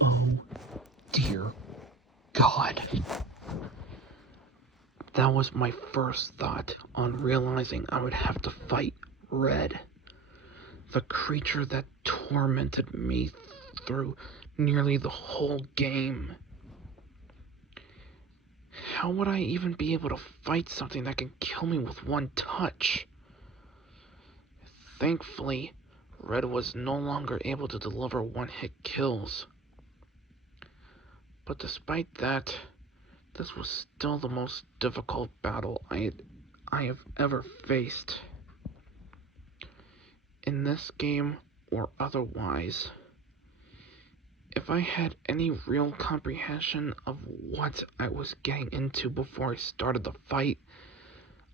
Oh dear God. That was my first thought on realizing I would have to fight Red, the creature that tormented me through nearly the whole game. How would I even be able to fight something that can kill me with one touch? Thankfully, Red was no longer able to deliver one-hit kills. But despite that, this was still the most difficult battle I have ever faced. In this game, or otherwise, if I had any real comprehension of what I was getting into before I started the fight,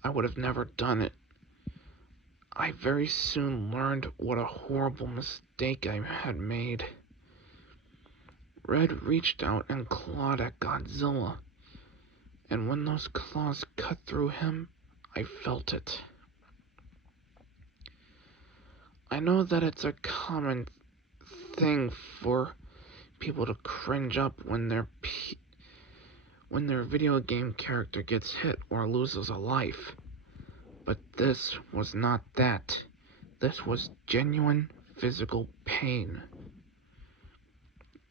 I would have never done it. I very soon learned what a horrible mistake I had made. Red reached out and clawed at Godzilla, and when those claws cut through him, I felt it. I know that it's a common thing for people to cringe up when their video game character gets hit or loses a life. But this was not that. This was genuine physical pain.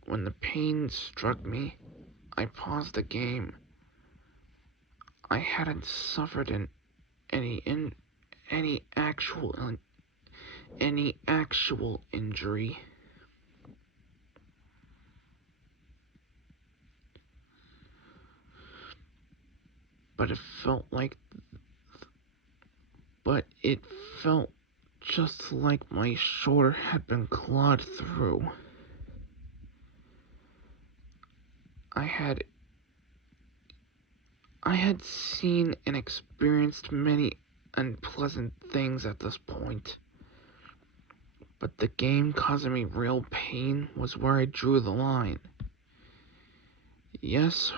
When the pain struck me, I paused the game. I hadn't suffered any actual injury. But it felt just like my shoulder had been clawed through. I had seen and experienced many unpleasant things at this point, but the game causing me real pain was where I drew the line. Yes,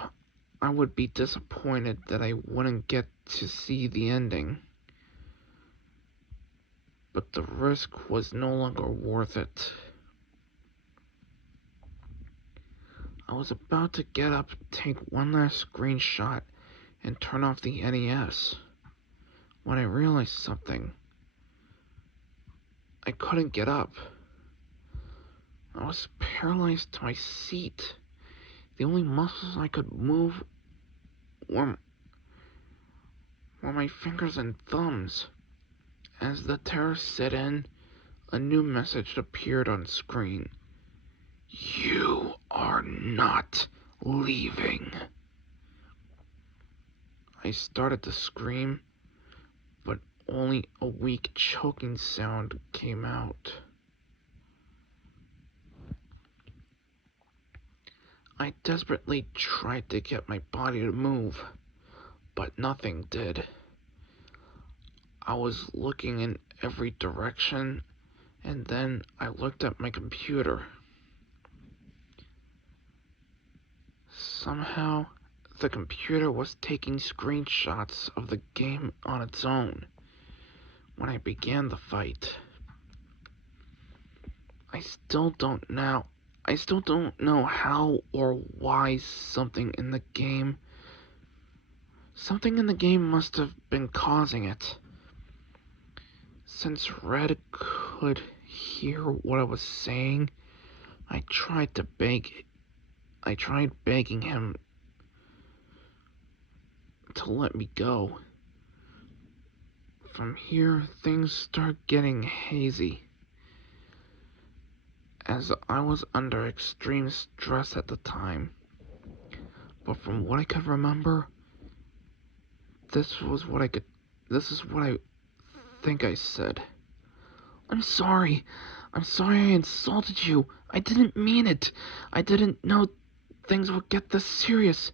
I would be disappointed that I wouldn't get to see the ending, but the risk was no longer worth it. I was about to get up, take one last screenshot, and turn off the NES, when I realized something. I couldn't get up. I was paralyzed to my seat. The only muscles I could move were my fingers and thumbs. As the terror set in, a new message appeared on screen. You are not leaving. I started to scream, but only a weak choking sound came out. I desperately tried to get my body to move, but nothing did. I was looking in every direction, and then I looked at my computer. Somehow, the computer was taking screenshots of the game on its own when I began the fight. I still don't know how or why something in the game must have been causing it. Since Red could hear what I was saying, I tried begging him to let me go. From here, things start getting hazy, as I was under extreme stress at the time. But from what I could remember, this is what I think I said. I'm sorry I insulted you. I didn't mean it. I didn't know things would get this serious.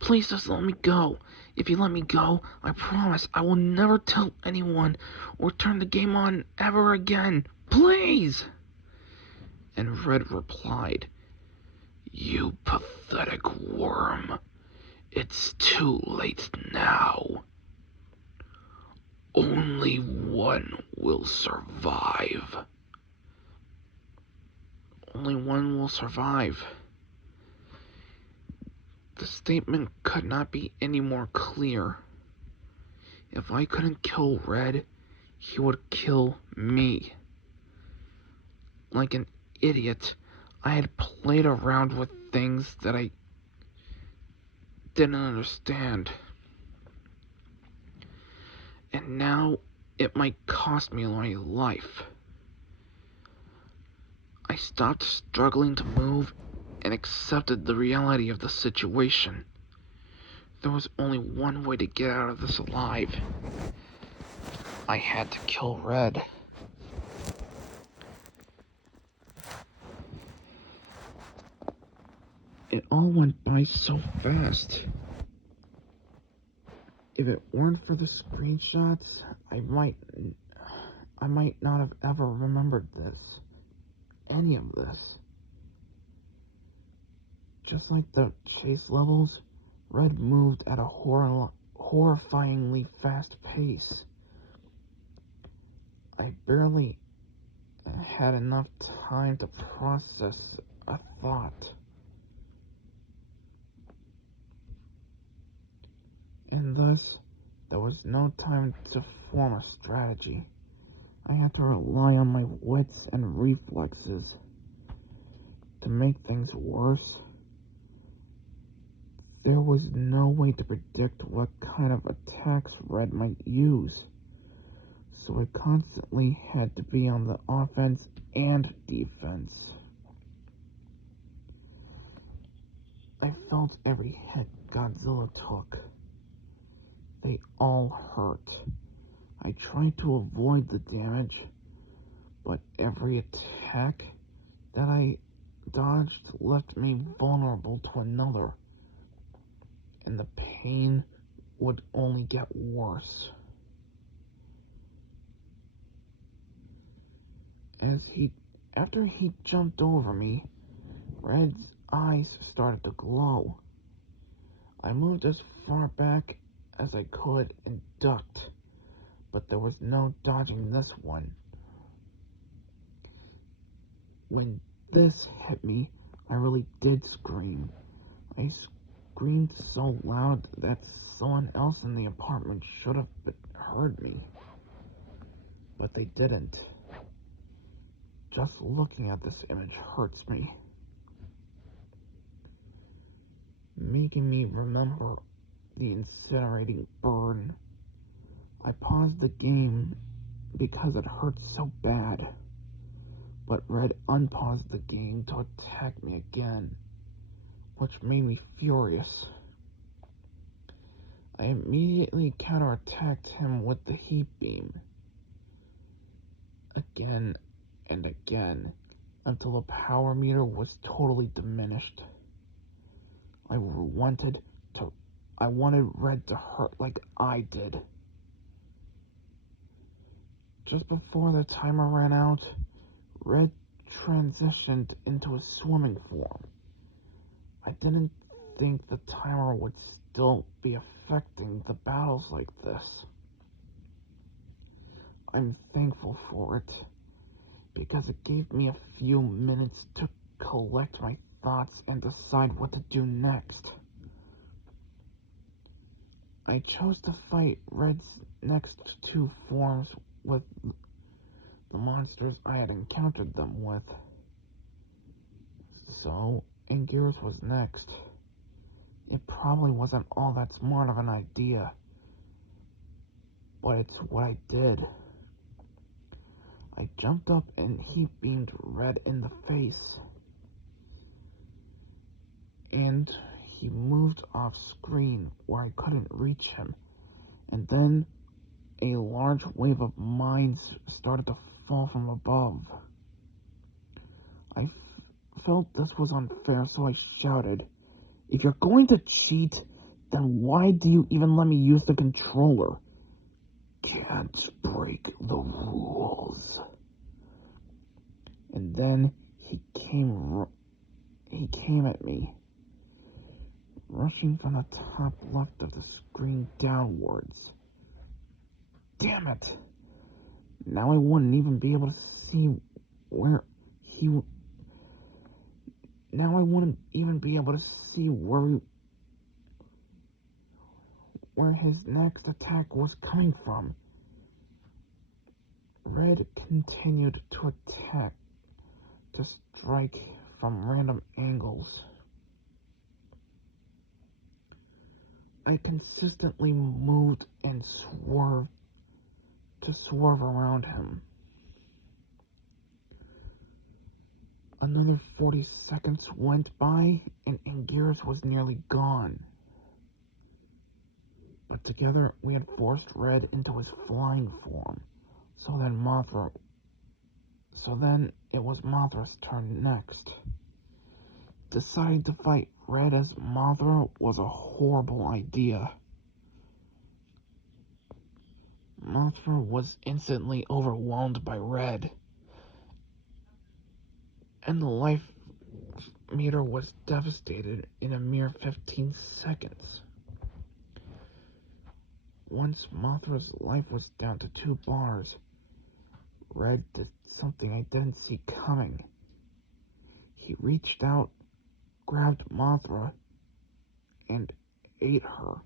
Please just let me go. If you let me go, I promise I will never tell anyone or turn the game on ever again. Please! And Red replied, You pathetic worm. It's too late now. Only one will survive. Only one will survive. The statement could not be any more clear. If I couldn't kill Red, he would kill me. Like an idiot, I had played around with things that I didn't understand. And now it might cost me my life. I stopped struggling to move and accepted the reality of the situation. There was only one way to get out of this alive. I had to kill Red. It all went by so fast. If it weren't for the screenshots, I might not have ever remembered this. Any of this. Just like the chase levels, Red moved at a horrifyingly fast pace. I barely had enough time to process a thought. And thus, there was no time to form a strategy. I had to rely on my wits and reflexes. To make things worse, there was no way to predict what kind of attacks Red might use, so I constantly had to be on the offense and defense. I felt every hit Godzilla took. They all hurt. I tried to avoid the damage, but every attack that I dodged left me vulnerable to another, and the pain would only get worse. After he jumped over me, Red's eyes started to glow. I moved as far back as I could and ducked, but there was no dodging this one. When this hit me, I really did scream. I screamed so loud that someone else in the apartment should have heard me. But they didn't. Just looking at this image hurts me, making me remember the incinerating burn. I paused the game because it hurt so bad, but Red unpaused the game to attack me again, which made me furious. I immediately counterattacked him with the heat beam, again and again, until the power meter was totally diminished. I wanted Red to hurt like I did. Just before the timer ran out, Red transitioned into a swimming form. I didn't think the timer would still be affecting the battles like this. I'm thankful for it, because it gave me a few minutes to collect my thoughts and decide what to do next. I chose to fight Red's next two forms with the monsters I had encountered them with. So, Anguirus was next. It probably wasn't all that smart of an idea, but it's what I did. I jumped up and he beamed Red in the face, and he moved off screen where I couldn't reach him, and then a large wave of mines started to fall from above. I felt this was unfair, so I shouted, "If you're going to cheat, then why do you even let me use the controller? Can't break the rules." And then he came at me, rushing from the top left of the screen downwards. Damn it! Now I wouldn't even be able to see where he where his next attack was coming from. Red continued to attack, to strike from random angles. I consistently moved and swerved around him. Another 40 seconds went by and Anguirus was nearly gone. But together we had forced Red into his flying form. So then it was Mothra's turn next. Deciding to fight Red as Mothra was a horrible idea. Mothra was instantly overwhelmed by Red, and the life meter was devastated in a mere 15 seconds. Once Mothra's life was down to 2 bars, Red did something I didn't see coming. He reached out, grabbed Mothra, and ate her.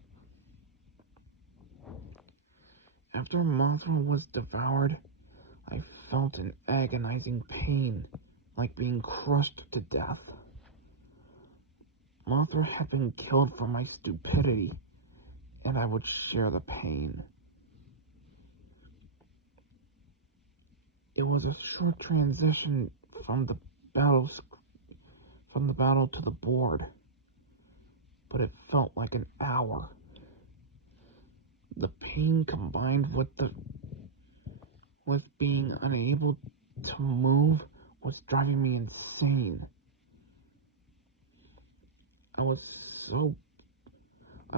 After Mothra was devoured, I felt an agonizing pain, like being crushed to death. Mothra had been killed for my stupidity, and I would share the pain. It was a short transition from the battle to the board, but it felt like an hour. The pain combined with being unable to move was driving me insane. I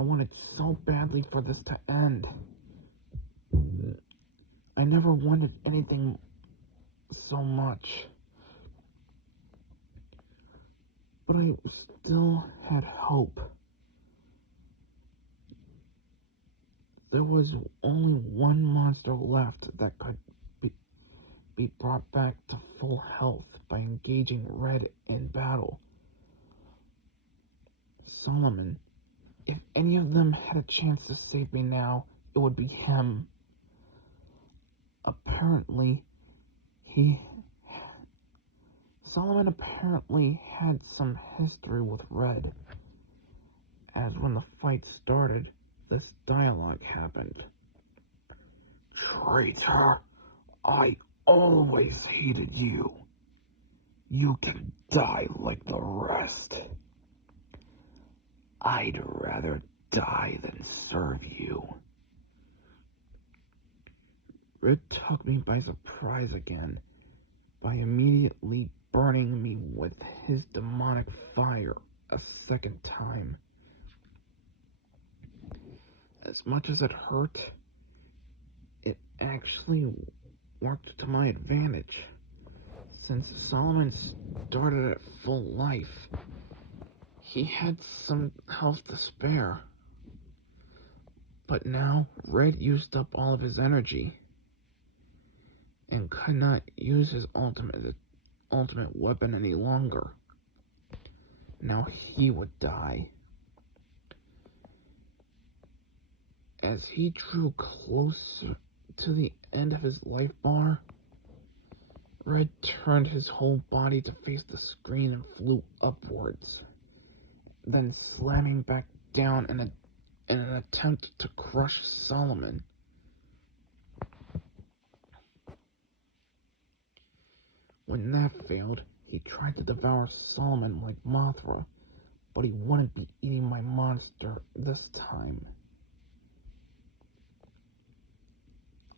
wanted so badly for this to end. I never wanted anything so much. But I still had hope. There was only one monster left that could be brought back to full health by engaging Red in battle. Solomon. If any of them had a chance to save me now, it would be him. Solomon apparently had some history with Red, as when the fight started, this dialogue happened. "Traitor, I always hated you. You can die like the rest. I'd rather die than serve you." Red took me by surprise again, by immediately burning me with his demonic fire a second time. As much as it hurt, it actually worked to my advantage, since Solomon started at full life. He had some health to spare, but now Red used up all of his energy and could not use his ultimate weapon any longer. Now he would die. As he drew closer to the end of his life bar, Red turned his whole body to face the screen and flew upwards, then slamming back down in an attempt to crush Solomon. When that failed, he tried to devour Solomon like Mothra, but he wouldn't be eating my monster this time.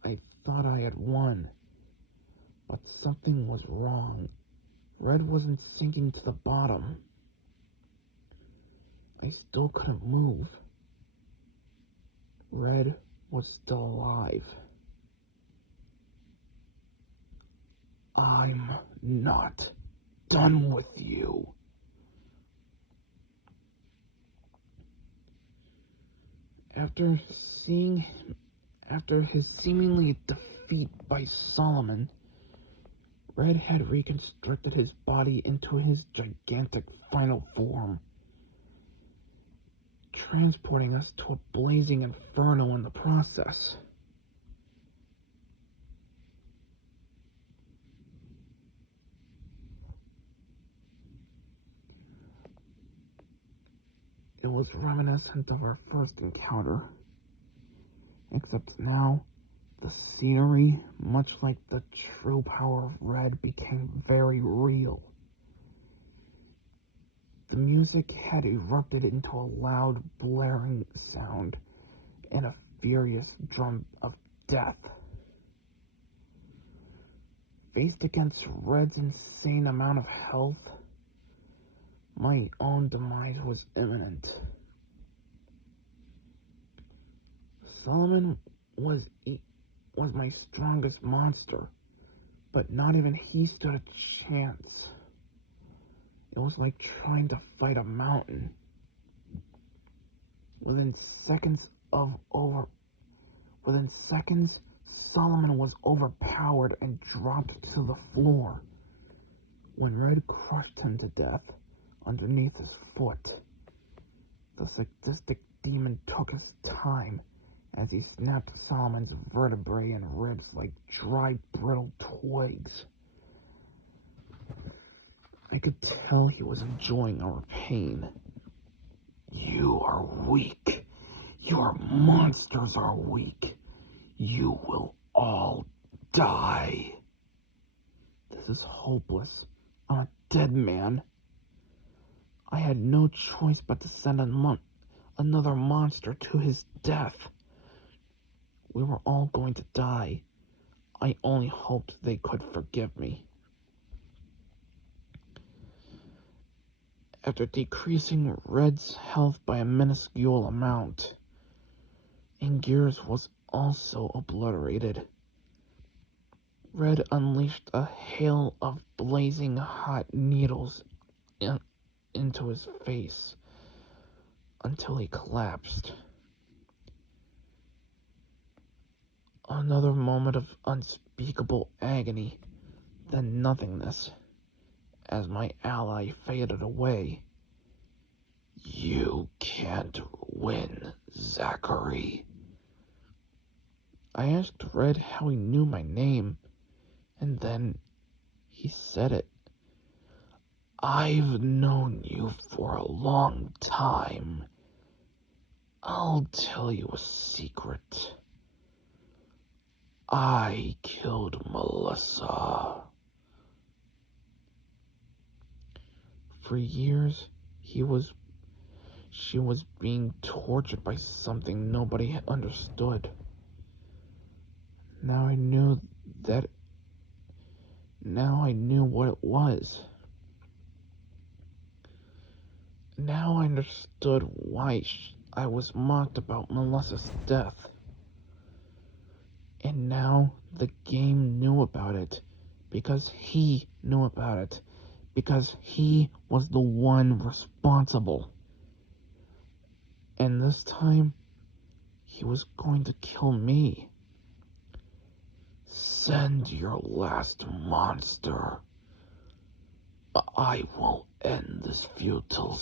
I thought I had won, but something was wrong. Red wasn't sinking to the bottom. I still couldn't move. Red was still alive. "I'm not done with you." After his seemingly defeat by Solomon, Red had reconstructed his body into his gigantic final form. transporting us to a blazing inferno in the process. It was reminiscent of our first encounter, except now the scenery, much like the true power of Red, became very real. The music had erupted into a loud, blaring sound and a furious drum of death. Faced against Red's insane amount of health, my own demise was imminent. Solomon was my strongest monster, but not even he stood a chance. It was like trying to fight a mountain. Within seconds, Solomon was overpowered and dropped to the floor. When Red crushed him to death underneath his foot, the sadistic demon took his time as he snapped Solomon's vertebrae and ribs like dry, brittle twigs. I could tell he was enjoying our pain. You are weak. Your monsters are weak. You will all die. This is hopeless. I'm a dead man. I had no choice but to send another monster to his death. We were all going to die. I only hoped they could forgive me. After decreasing Red's health by a minuscule amount, Anguir's was also obliterated. Red unleashed a hail of blazing hot needles into his face until he collapsed. Another moment of unspeakable agony, then nothingness, as my ally faded away. You can't win, Zachary. I asked Red how he knew my name, and then he said it. I've known you for a long time. I'll tell you a secret. I killed Melissa. For years, she was being tortured by something nobody understood. Now I knew what it was. Now I understood why I was mocked about Melissa's death. And now the game knew about it, because he knew about it, because he was the one responsible. And this time, he was going to kill me. Send your last monster. I will end this futile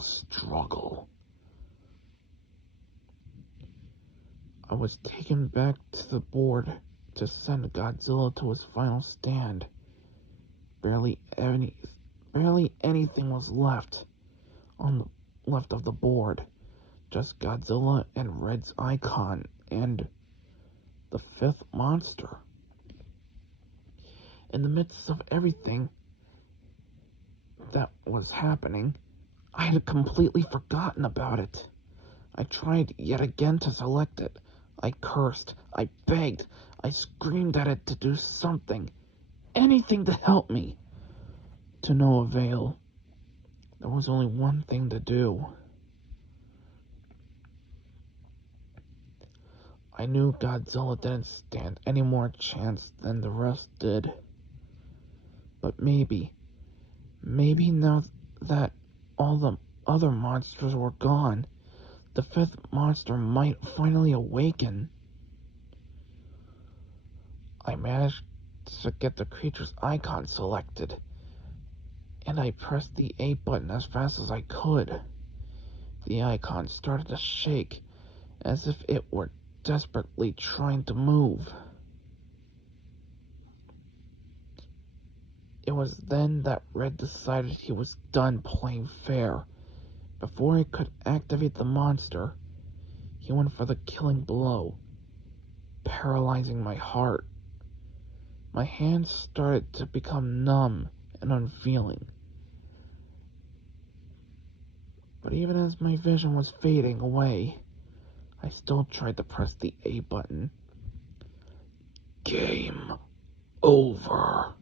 struggle. I was taken back to the board to send Godzilla to his final stand. Barely anything was left of the board. Just Godzilla and Red's icon and the fifth monster. In the midst of everything that was happening, I had completely forgotten about it. I tried yet again to select it. I cursed, I begged, I screamed at it to do something, anything to help me. To no avail. There was only one thing to do. I knew Godzilla didn't stand any more chance than the rest did. But maybe now that all the other monsters were gone, the fifth monster might finally awaken. I managed to get the creature's icon selected, and I pressed the A button as fast as I could. The icon started to shake, as if it were desperately trying to move. It was then that Red decided he was done playing fair. Before he could activate the monster, he went for the killing blow, paralyzing my heart. My hands started to become numb and unfeeling. But even as my vision was fading away, I still tried to press the A button. Game over.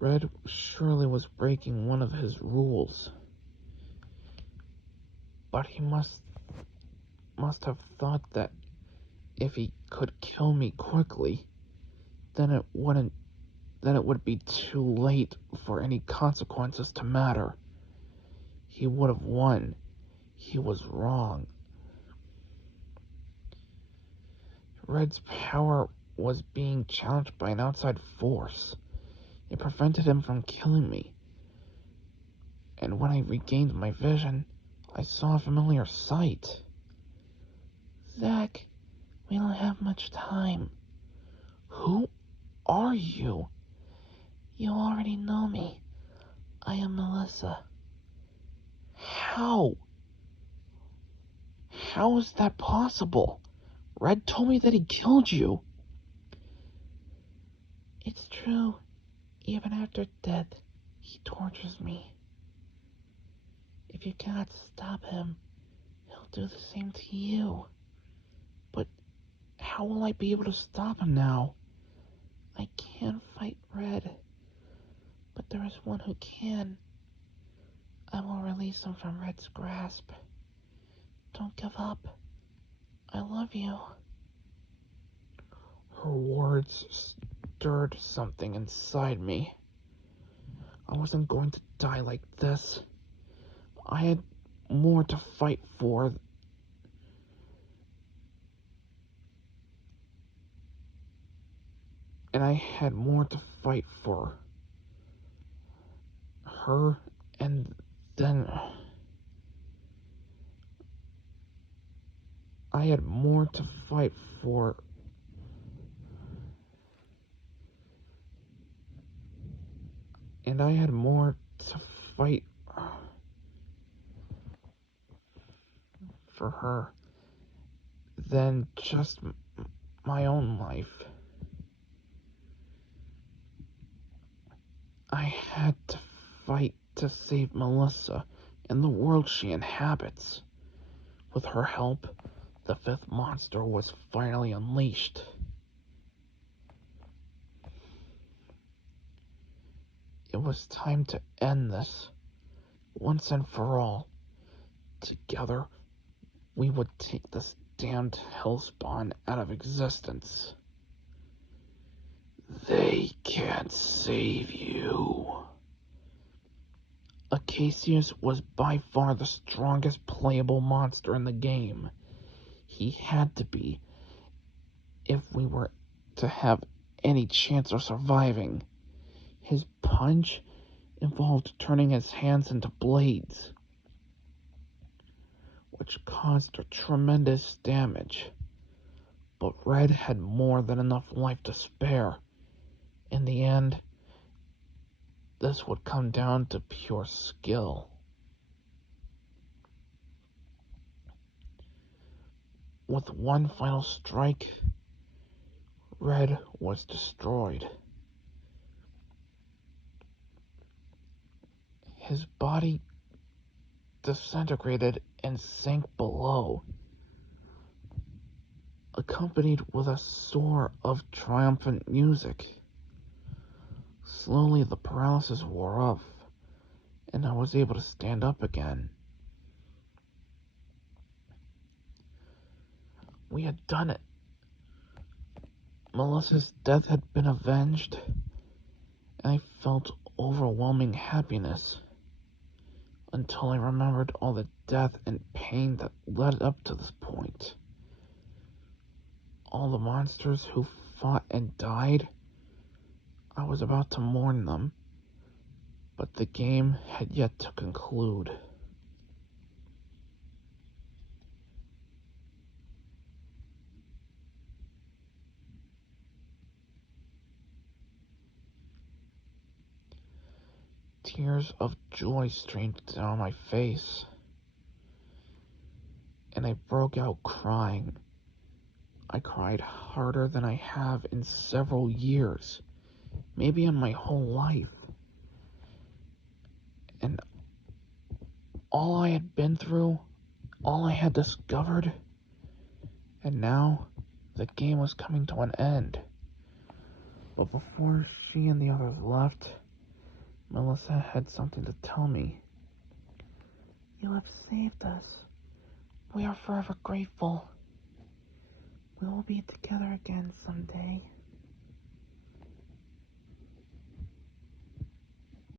Red surely was breaking one of his rules, but he must have thought that if he could kill me quickly, then it would be too late for any consequences to matter. He would have won. He was wrong. Red's power was being challenged by an outside force. It prevented him from killing me. And when I regained my vision, I saw a familiar sight. Zack, we don't have much time. Who are you? You already know me. I am Melissa. How? How is that possible? Red told me that he killed you. It's true. Even after death, he tortures me. If you cannot stop him, he'll do the same to you. But how will I be able to stop him now? I can't fight Red, but there is one who can. I will release him from Red's grasp. Don't give up. I love you. Her words stirred something inside me. I wasn't going to die like this. I had more to fight for. And I had more to fight for her, and then I had more to fight for and I had more to fight for her than just my own life. I had to fight to save Melissa and the world she inhabits. With her help, the fifth monster was finally unleashed. It was time to end this, once and for all. Together, we would take this damned hellspawn out of existence. They can't save you. Acacius was by far the strongest playable monster in the game. He had to be, if we were to have any chance of surviving. His punch involved turning his hands into blades, which caused tremendous damage. But Red had more than enough life to spare. In the end, this would come down to pure skill. With one final strike, Red was destroyed. His body disintegrated and sank below, accompanied with a soar of triumphant music. Slowly the paralysis wore off, and I was able to stand up again. We had done it. Melissa's death had been avenged, and I felt overwhelming happiness until I remembered all the death and pain that led up to this point. All the monsters who fought and died, I was about to mourn them, but the game had yet to conclude. Tears of joy streamed down my face, and I broke out crying. I cried harder than I have in several years, maybe in my whole life. And all I had been through, all I had discovered, and now the game was coming to an end. But before she and the others left, Melissa had something to tell me. You have saved us. We are forever grateful. We will be together again someday.